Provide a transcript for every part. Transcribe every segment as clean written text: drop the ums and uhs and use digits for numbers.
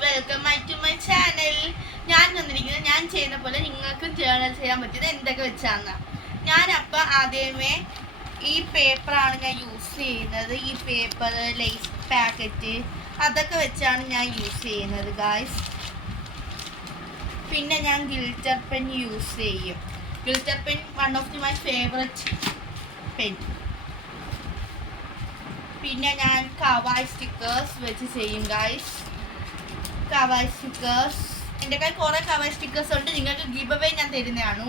Welcome to my channel. ഞാൻ വന്നിരിക്കുന്നത് ഞാൻ ചെയ്യുന്ന പോലെ നിങ്ങൾക്കും ജേർണൽ ചെയ്യാൻ പറ്റിയത് എന്തൊക്കെ വെച്ചാണ്. ഞാനപ്പോൾ ആദ്യമേ ഈ പേപ്പറാണ് ഞാൻ യൂസ് ചെയ്യുന്നത്. ഈ പേപ്പർ, ലേസ് പാക്കറ്റ് അതൊക്കെ വെച്ചാണ് ഞാൻ യൂസ് ചെയ്യുന്നത് ഗായ്സ്. പിന്നെ ഞാൻ ഗിൽറ്റർ പെൻ യൂസ് ചെയ്യും. Glitter pen one of my favourite pen. പിന്നെ ഞാൻ കവായ് സ്റ്റിക്കേഴ്സ് വെച്ച് ചെയ്യും ഗായ്സ്. കവായ് സ്റ്റിക്കേഴ്സ് എൻ്റെ കയ്യിൽ കുറേ കവായ് സ്റ്റിക്കേഴ്സ് ഉണ്ട്. നിങ്ങൾക്ക് ഗിവ് അവേ ഞാൻ തരുന്നതാണ്.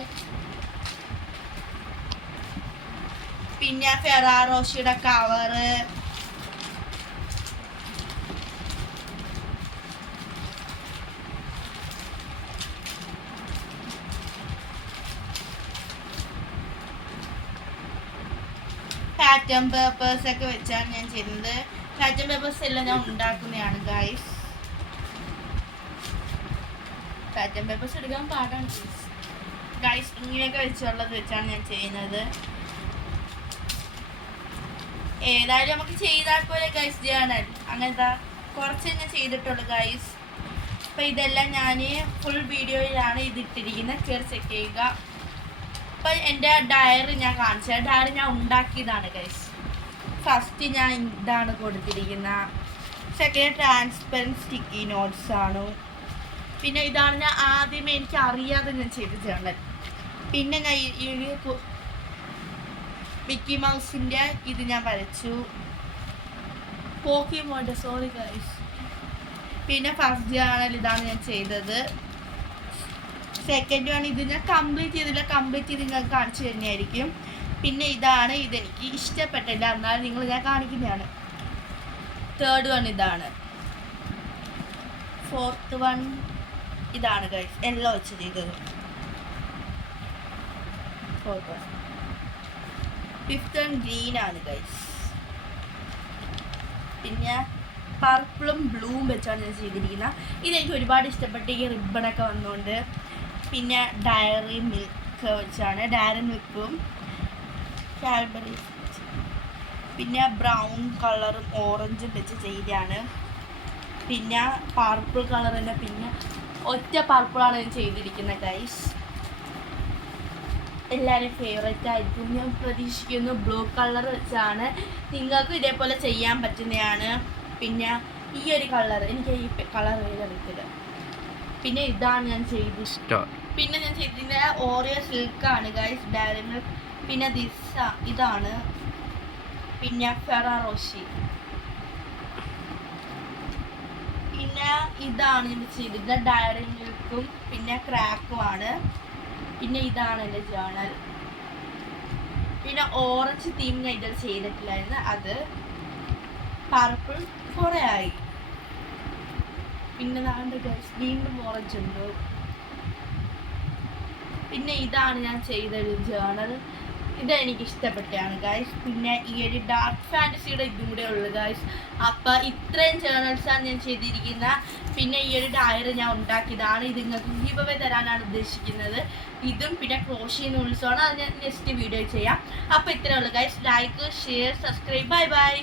പിന്നെ ഫെറാറോഷിയുടെ കവറ്, പാറ്റേൺ പേപ്പേഴ്സ് ഒക്കെ വെച്ചാണ് ഞാൻ ചെയ്യുന്നത്. പാറ്റേൺ പേപ്പേഴ്സ് എല്ലാം ഞാൻ ഉണ്ടാക്കുന്നതാണ് ഗൈസ്. പാറ്റേൺ പേപ്പേഴ്സ് എടുക്കാൻ പാടാണ് ഗൈസ്. ഇങ്ങനെയൊക്കെ വെച്ചുള്ളത് വെച്ചാണ് ഞാൻ ചെയ്യുന്നത്. ഏതായാലും നമുക്ക് ചെയ്താൽ പോലെ ഗൈസ് ജേർണൽ അങ്ങനത്തെ കുറച്ച് ഞാൻ ചെയ്തിട്ടുള്ളൂ ഗൈസ്. അപ്പം ഇതെല്ലാം ഞാൻ ഫുൾ വീഡിയോയിലാണ് ഇതിട്ടിരിക്കുന്നത്. കയറി ചെക്ക് ചെയ്യുക. അപ്പം എൻ്റെ ഡയറി ഞാൻ കാണിച്ചത്. ഡയറി ഞാൻ ഉണ്ടാക്കിയതാണ് ഗൈസ്. ഫസ്റ്റ് ഞാൻ ഇതാണ് കൊടുത്തിരിക്കുന്നത്. സെക്കൻഡ് ട്രാൻസ്പെറൻറ്റ് സ്റ്റിക്കി നോട്ട്സ് ആണ്. പിന്നെ ഇതാണ് ഞാൻ ആദ്യമേ എനിക്ക് അറിയാതെ ഞാൻ ചെയ്ത ജേർണൽ. പിന്നെ ഞാൻ ഈ മിക്കി മൗസിൻ്റെ ഇത് ഞാൻ വരച്ചു. പോക്കിമോൻ്റെ സോറി ഗൈസ്. പിന്നെ ഫസ്റ്റ് ജേർണൽ ഇതാണ് ഞാൻ ചെയ്തത്. സെക്കൻഡ് വൺ ഇത് ഞാൻ കംപ്ലീറ്റ് ചെയ്തില്ല. കംപ്ലീറ്റ് ചെയ്ത് നിങ്ങൾക്ക് കാണിച്ചു തന്നെയായിരിക്കും. പിന്നെ ഇതാണ്, ഇതെനിക്ക് ഇഷ്ടപ്പെട്ടില്ല, എന്നാലും നിങ്ങൾ ഞാൻ കാണിക്കുന്നതാണ്. തേർഡ് വൺ ഇതാണ്. ഫോർത്ത് വൺ ഇതാണ് ഗൈസ്, എല്ലാം വെച്ച് ചെയ്തത്. Fourth one. Fifth one green ആണ് ഗൈസ്. പിന്നെ പർപ്പിളും ബ്ലൂവും വെച്ചാണ് ഞാൻ ചെയ്തിരിക്കുന്നത്. ഇതെനിക്ക് ഒരുപാട് ഇഷ്ടപ്പെട്ട് ഈ റിബണൊക്കെ വന്നുകൊണ്ട്. പിന്നെ ഡയറി മിൽക്ക് വെച്ചാണ്, ഡയറി മിൽക്കും കാഡ്ബറീസ്. പിന്നെ ബ്രൗൺ കളറും ഓറഞ്ചും വെച്ച് ചെയ്തതാണ്. പിന്നെ പർപ്പിൾ കളർ തന്നെ, പിന്നെ ഒറ്റ പർപ്പിളാണ് ഞാൻ ചെയ്തിരിക്കുന്നത് ഗൈസ്. എല്ലാവരും ഫേവറേറ്റ് ആയിരിക്കും ഞാൻ പ്രതീക്ഷിക്കുന്നു. ബ്ലൂ കളർ വെച്ചാണ്. നിങ്ങൾക്കും ഇതേപോലെ ചെയ്യാൻ പറ്റുന്നതാണ്. പിന്നെ ഈ ഒരു കളർ, എനിക്ക് ഈ കളർ അറിയത്തില്ല. പിന്നെ ഇതാണ് ഞാൻ ചെയ്തത്. പിന്നെ ഞാൻ ചെയ്തിരിക്കുന്നത് ഓറിയോ സിൽക്കാണ് ഗൈസ്, ഡയറി മിൽക്ക്. പിന്നെ ഇതാണ്. പിന്നെ ഫെറാറോഷി. പിന്നെ ഇതാണ് ഞാൻ ചെയ്തിരിക്കുന്നത്, ഡയറി മിൽക്കും പിന്നെ ക്രാക്കുമാണ്. പിന്നെ ഇതാണ് എൻ്റെ ജേർണൽ. പിന്നെ ഓറഞ്ച് തീം ഞാൻ ഇതിൽ ചെയ്തിട്ടില്ലായിരുന്നു. അത് പർപ്പിൾ കുറേ ആയി. പിന്നെ നാണ്ട് ഗൈസ് വീണ്ടും ഓറഞ്ച് ഉണ്ട്. പിന്നെ ഇതാണ് ഞാൻ ചെയ്തൊരു ജേർണൽ. ഇതെനിക്ക് ഇഷ്ടപ്പെട്ടാണ് ഗൈസ്. പിന്നെ ഈ ഒരു ഡാർക്ക് ഫാൻറ്റസിയുടെ ഇതും കൂടെ ഉള്ളു ഗൈസ്. അപ്പം ഇത്രയും ജേർണൽസാണ് ഞാൻ ചെയ്തിരിക്കുന്നത്. പിന്നെ ഈ ഒരു ഡയറി ഞാൻ ഉണ്ടാക്കിയതാണ്. ഇത് നിങ്ങൾക്ക് ഗിവ് അവേ തരാനാണ് ഉദ്ദേശിക്കുന്നത്. ഇതും പിന്നെ ക്രോഷ്യ നൂൽസുമാണ്. അത് ഞാൻ നെക്സ്റ്റ് വീഡിയോ ചെയ്യാം. അപ്പോൾ ഇത്രയേ ഉള്ളൂ guys. Like, share, subscribe. Bye bye.